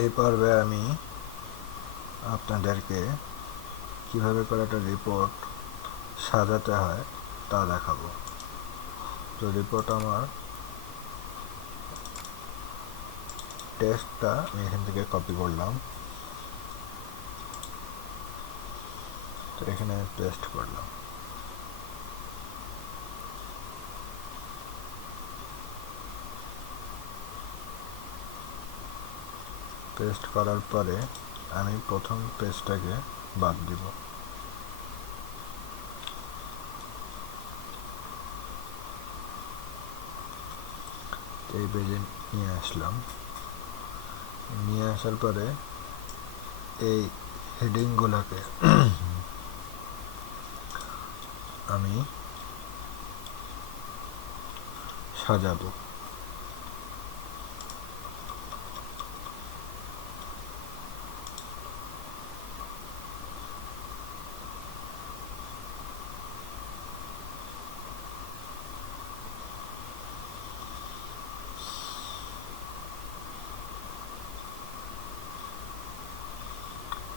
এই পর্বে আমি আপনাদেরকে কিভাবে করে একটা রিপোর্ট সাজাতে হয় তা দেখাবো। তো রিপোর্ট আমার টেক্সটটা আমি এখান থেকে কপি করলাম, তো এখানে পেস্ট করলাম। পেস্ট করার পরে আমি প্রথম পেজটাকে বাদ দিব। এই পেজে নিয়ে আসলাম। নিয়ে আসার পরে এই হেডিংগুলোকে আমি সাজাবো।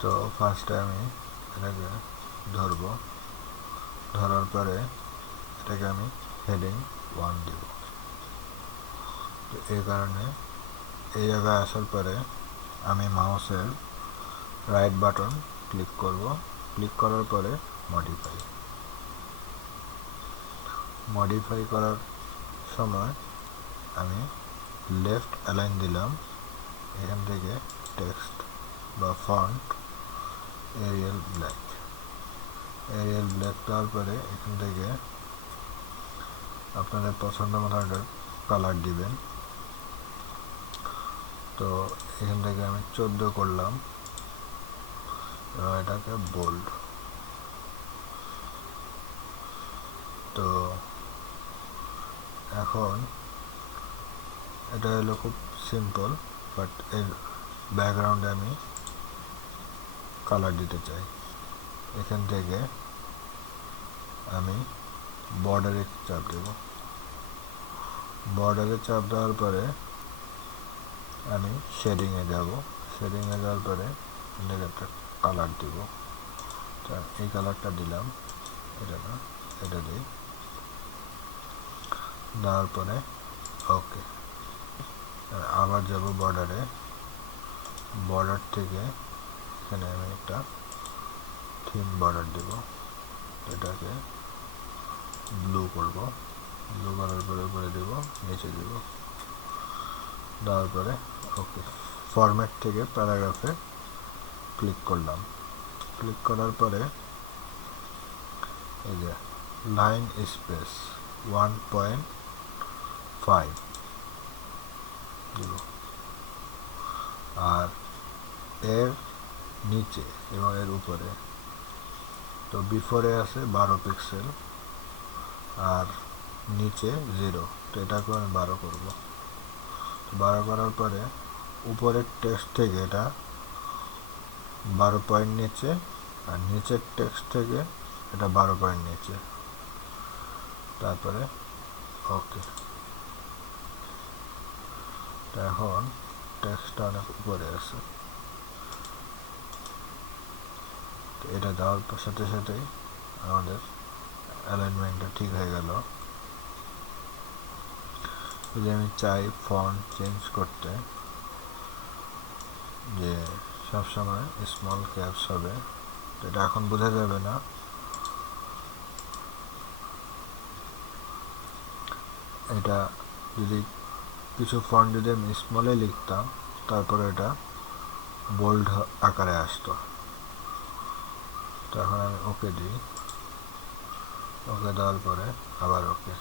তো ফার্স্টে আমি এটাকে ধরবো, ধরার পরে এটাকে আমি হেডিং 1 দিব। তো এই কারণে এই জায়গায় আসার পরে আমি মাউসের রাইট বাটন ক্লিক করব। ক্লিক করার পরে মডিফাই করার সময় আমি লেফট অ্যালাইন দিলাম। এখান থেকে টেক্সট বা ফন্ট এরিয়াল ব্ল্যাক দেওয়ার পরে এখান থেকে আপনাদের পছন্দ মতো কালার দিবেন। তো এখান থেকে আমি 14 করলাম এবং এটাকে বোল্ড। তো এখন এটা হলো খুব সিম্পল, বাট এর ব্যাকগ্রাউন্ডে আমি কালার দিতে চাই। এখান থেকে আমি বর্ডারে চাপ দেব। বর্ডারে চাপ দেওয়ার পরে আমি শেডিংয়ে যাব। শেডিংয়ে যাওয়ার পরে এটাকে একটা কালার দিব। এই কালারটা দিলাম, এটা না, এটা দিই। দেওয়ার পরে ওকে। আবার যাব বর্ডারে। বর্ডার থেকে এখানে আমি একটা থিম বর্ডার দেব। এটাকে ব্লু করব। ব্লু করার পরে উপরে দেব, নিচে দেব। দেওয়ার পরে ওকে। ফরম্যাট থেকে প্যারাগ্রাফে ক্লিক করলাম। ক্লিক করার পরে এই যে লাইন স্পেস 1.5 দিব। আর এর নিচে এবং এর উপরে তো বিফোরে আছে 12 পিক্সেল আর নিচে 0, তো এটাকে আমি 12 করব। 12 করার পরে উপরের টেক্সট থেকে এটা 12 পয়েন্ট নিচে, আর নিচের টেক্সট থেকে এটা 12 পয়েন্ট নিচে। তারপরে ওকে। এখন টেক্সটটা অনেক উপরে আছে। তো এটা দেওয়ার সাথে সাথেই আমাদের অ্যালাইনমেন্টটা ঠিক হয়ে গেল। যদি আমি চাই ফন্ট চেঞ্জ করতে, যে সবসময় স্মল ক্যাপস হবে, তো এটা এখন বোঝা যাবে না। এটা যদি কিছু ফন্ট যদি আমি স্মলে লিখতাম, তারপরে এটা বোল্ড আকারে আসতো। তো এখন আমি ওকে দিই। ওকে দেওয়ার পরে আবার ওকে।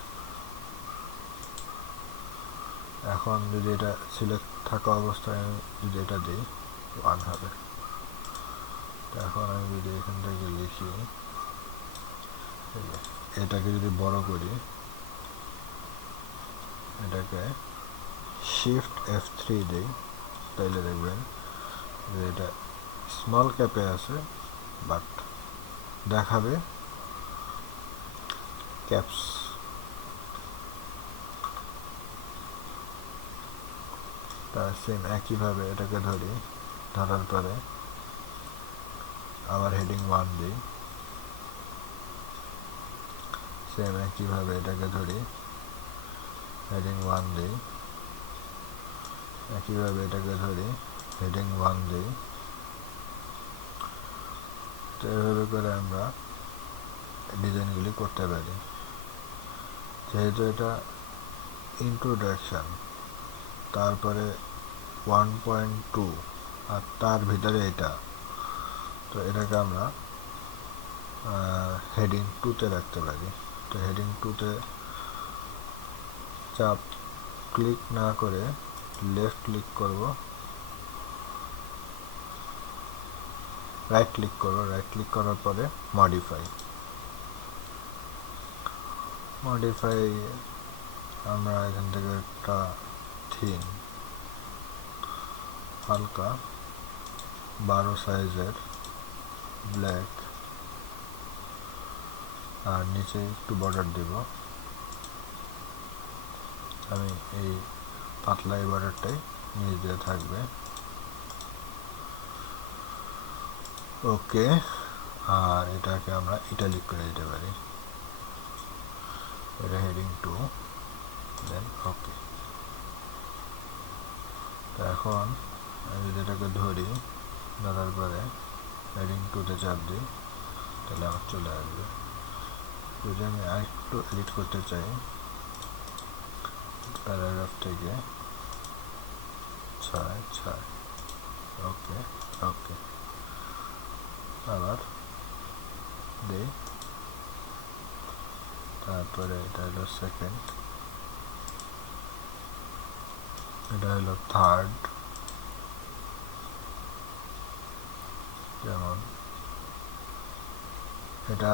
এখন যদি এটা সিলেক্ট থাকা অবস্থায় আমি যদি এটা দিই 1 হবে। তো এখন আমি যদি এখান থেকে লিখি, এটাকে যদি বড় করি, এটাকে শিফট F3 দিই, তাইলে দেখবেন যে এটা স্মল ক্যাপে আছে, বাট দেখাবে ক্যাপস। তার সেম একইভাবে এটাকে ধরি, ধরার পরে আবার হেডিং 1 দিই, সেম একইভাবে এটাকে ধরি, হেডিং 1 দিই, একইভাবে এটাকে ধরি, হেডিং 1 দিই। তো এভাবে করে আমরা ডিজাইনগুলি করতে পারি। যেহেতু এটা ইন্ট্রোডাকশন, তারপরে 1.2 আর তার ভিতরে এটা, তো এটাকে আমরা হেডিং 2-তে রাখতে পারি। তো হেডিং 2-তে চাপ ক্লিক না করে লেফট ক্লিক করব, রাইট ক্লিক করব, রাইট ক্লিক করার পরে মডিফাই আমরা এখান থেকে একটা থিম হালকা 12 সাইজের ব্ল্যাক, আর নিচে একটু বর্ডার দেব। আমি এই পাতলা এই বর্ডারটাই নিচ দিয়ে থাকবে। ওকে, আর এটাকে আমরা ইটালিক করে দিতে পারি, এটা হেডিং 2, দেন ওকে। তো এখন আমি যদি এটাকে ধরি, ধরার পরে হেডিং 2-তে চাপ দিই, তাহলে আমার চলে আসবে। যদি আমি আরেকটু এডিট করতে চাই, প্যারাগ্রাফ থেকে 6 ওকে ওকে, আবার দিই, তারপরে এটা হলো সেকেন্ড, এটা হলো থার্ড, যেমন এটা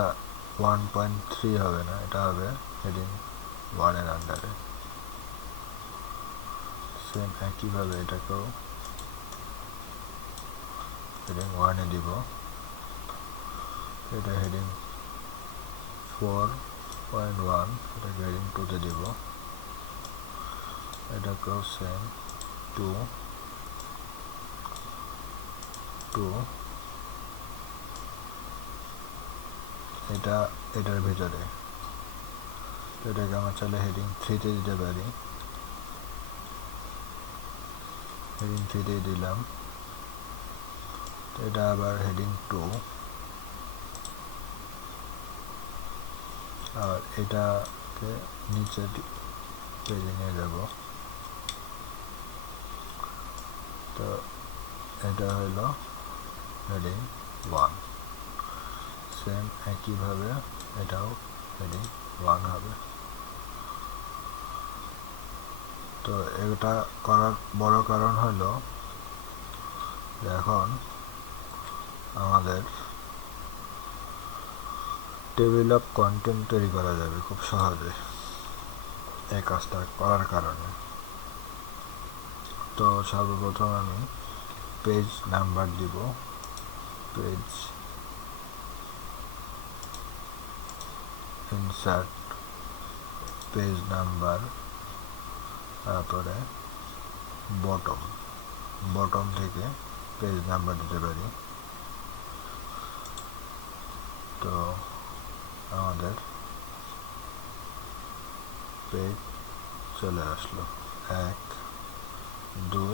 1.3 হবে না, এটা হবে হেডিং 1-এর আন্ডারে। সেম একইভাবে এটাকেও হেডিং 1-এ দিব, এটা হেডিং 4.1, এটাকে হেডিং 2-তে দিব, এটাকেও সেম 2, এটা এটার ভিতরে। এটাকে আমরা চাইলে হেডিং 3-তে দিতে পারি, হেডিং 3-তেই দিলাম। এটা আবার হেডিং 2, আর এটাকে নিচে পেজে নিয়ে যাব। তো এটা হলো হেডিং 1, সেম একইভাবে এটাও হেডিং 1 হবে। তো এটা করার বড় কারণ হলো এখন আমাদের টেবিল অফ কন্টেন্ট তৈরি করা যাবে খুব সহজে এই কাজটা করার কারণে। তো সর্বপ্রথম আমি পেজ নাম্বার দিব, পেজ ইনসার্ট পেজ নাম্বার, তারপরে বটম থেকে পেজ নাম্বার দিতে পারি। তো আমাদের পেজ চলে আসলো 1 2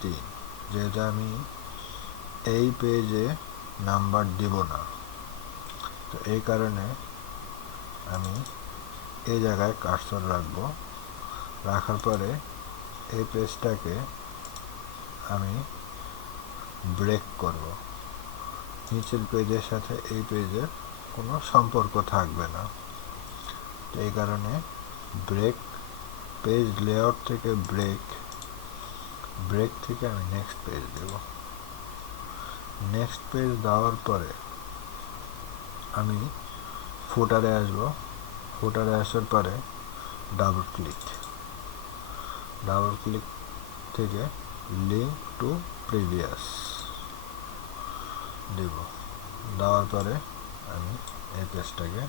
3। যেহেতু আমি এই পেজে নাম্বার দিব না, তো এই কারণে আমি এই জায়গায় কার্সর রাখবো, রাখার পরে এই পেজটাকে আমি ব্রেক করব, নিচের পেজের সাথে এই পেজের কোনো সম্পর্ক থাকবে না। তো এই কারণে ব্রেক, পেজ লেআউট থেকে ব্রেক থেকে আমি নেক্সট পেজ দেব। নেক্সট পেজ দেওয়ার পরে আমি ফুটারে আসবো, ফুটারে আসার পরে ডাবল ক্লিক থেকে লিঙ্ক টু প্রিভিয়াস দেব, দেওয়ার পরে আমি এই পেজটাকে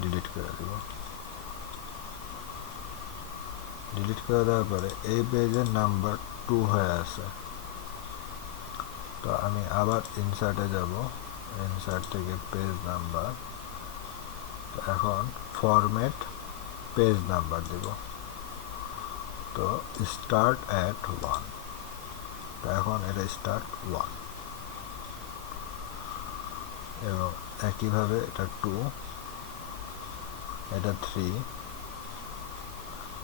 ডিলিট করে দেব। ডিলিট করে দেওয়ার পরে এই পেজের নাম্বার 2 হয়ে আছে। তো আমি আবার ইনসার্টে যাব, ইনসার্ট থেকে পেজ নাম্বার, এখন ফরম্যাট পেজ নাম্বার দেব। তো স্টার্ট অ্যাট 1, তো এখন এটা স্টার্ট 1 এবং একইভাবে এটা 2, এটা 3,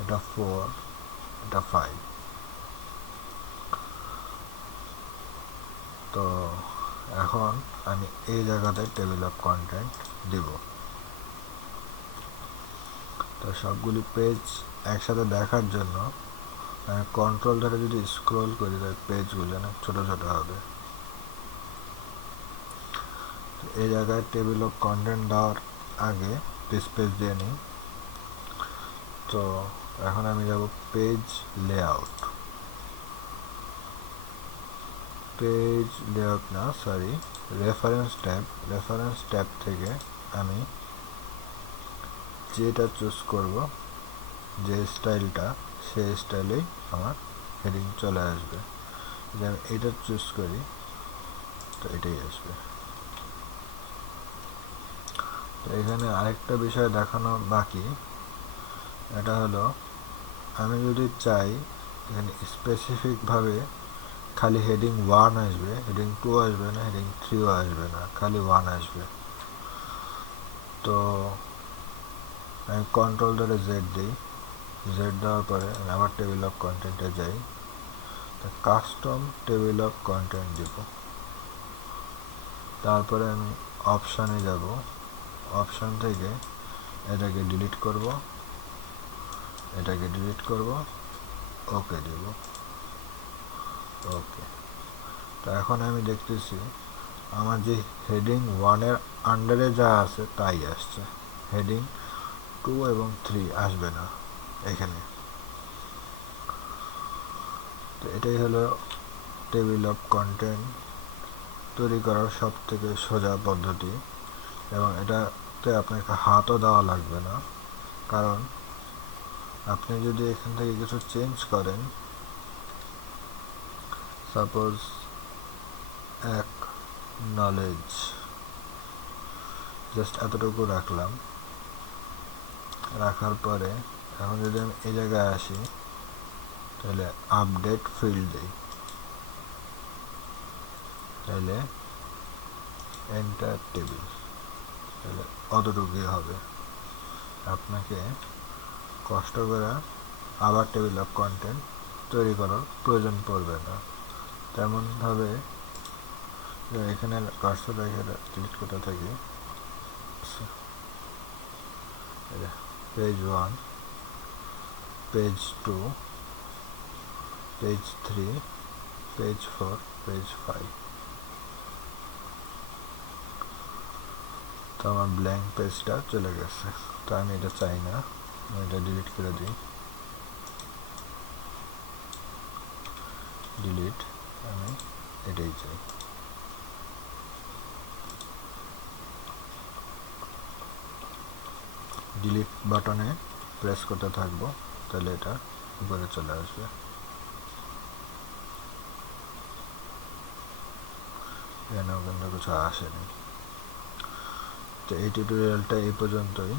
এটা 4, এটা 5। তো এখন আমি এই জায়গাতে টেবিল অফ কন্টেন্ট দিব। তো সবগুলি পেজ একসাথে দেখার জন্য আমি কন্ট্রোল ধরে যদি স্ক্রল করি তাহলে পেজগুলো অনেক ছোটো ছোটো হবে। এই জায়গায় টেবিল অফ কন্টেন্ট দেওয়ার আগে স্পেস দিয়ে নিই। তো এখন আমি যাব পেজ লেআউট, পেজ লেআউট না সরি রেফারেন্স ট্যাব থেকে আমি যেটা চুজ করব, যে স্টাইলটা, সেই স্টাইলেই আমার হেডিং চলে আসবে। যদি আমি এটা চুজ করি তো এটাই আসবে। তো এখানে আরেকটা বিষয় দেখানো বাকি, এটা হলো আমি যদি চাই এখানে স্পেসিফিকভাবে খালি হেডিং 1 আসবে, হেডিং 2 আসবে না, হেডিং 3ও আসবে না, খালি 1 আসবে। তো আমি কন্ট্রোল ধরে জেড দিই, জেড দেওয়ার পরে আমি আবার টেবিল অফ কন্টেন্টে যাই, তো কাস্টম টেবিল অফ কন্টেন্ট দিব। তারপরে আমি অপশানে যাব, অপশান থেকে এটাকে ডিলিট করব, এটাকে ডিলিট করব, ওকে দেব, ওকে। তো এখন আমি দেখতেছি আমার যে হেডিং 1-এর আন্ডারে যা আছে তাই আসছে, হেডিং 2 এবং 3 আসবে না এখানে। তো এটাই হলো টেবিল অফ কন্টেন্ট তৈরি করার সব থেকে সোজা পদ্ধতি, এবং এটাতে আপনাকে হাতও দেওয়া লাগবে না, কারণ আপনি যদি এখান থেকে কিছু চেঞ্জ করেন, সাপোজ এক নলেজ জাস্ট এতটুকু রাখলাম, রাখার পরে এখন যদি আমি এই জায়গায় আসি তাহলে আপডেট ফিল্ড দিই, তাহলে এন্টার টেবিল, তাহলে অতটুকুই হবে। আপনাকে কষ্ট করে আবার টেবিল অফ কন্টেন্ট তৈরি করার প্রয়োজন পড়বে না। তেমনভাবে এখানে কার্সর রেখে ক্লিক করতে থাকি, page 1, page 2, page 3, page 4, page 5। তো আমার ব্ল্যাঙ্ক পেজটা চলে গেছে। তো আমি এটা চাই না, আমি এটা ডিলিট করে দিই, ডিলিট, আমি এটাই চাই। ডিলিট বাটনে প্রেস করতে থাকবো, তাহলে এটা উপরে চলে আসবে। এখানেও কিন্তু কিছু আসেনি। তো এই টিউটোরিয়ালটা এই পর্যন্তই।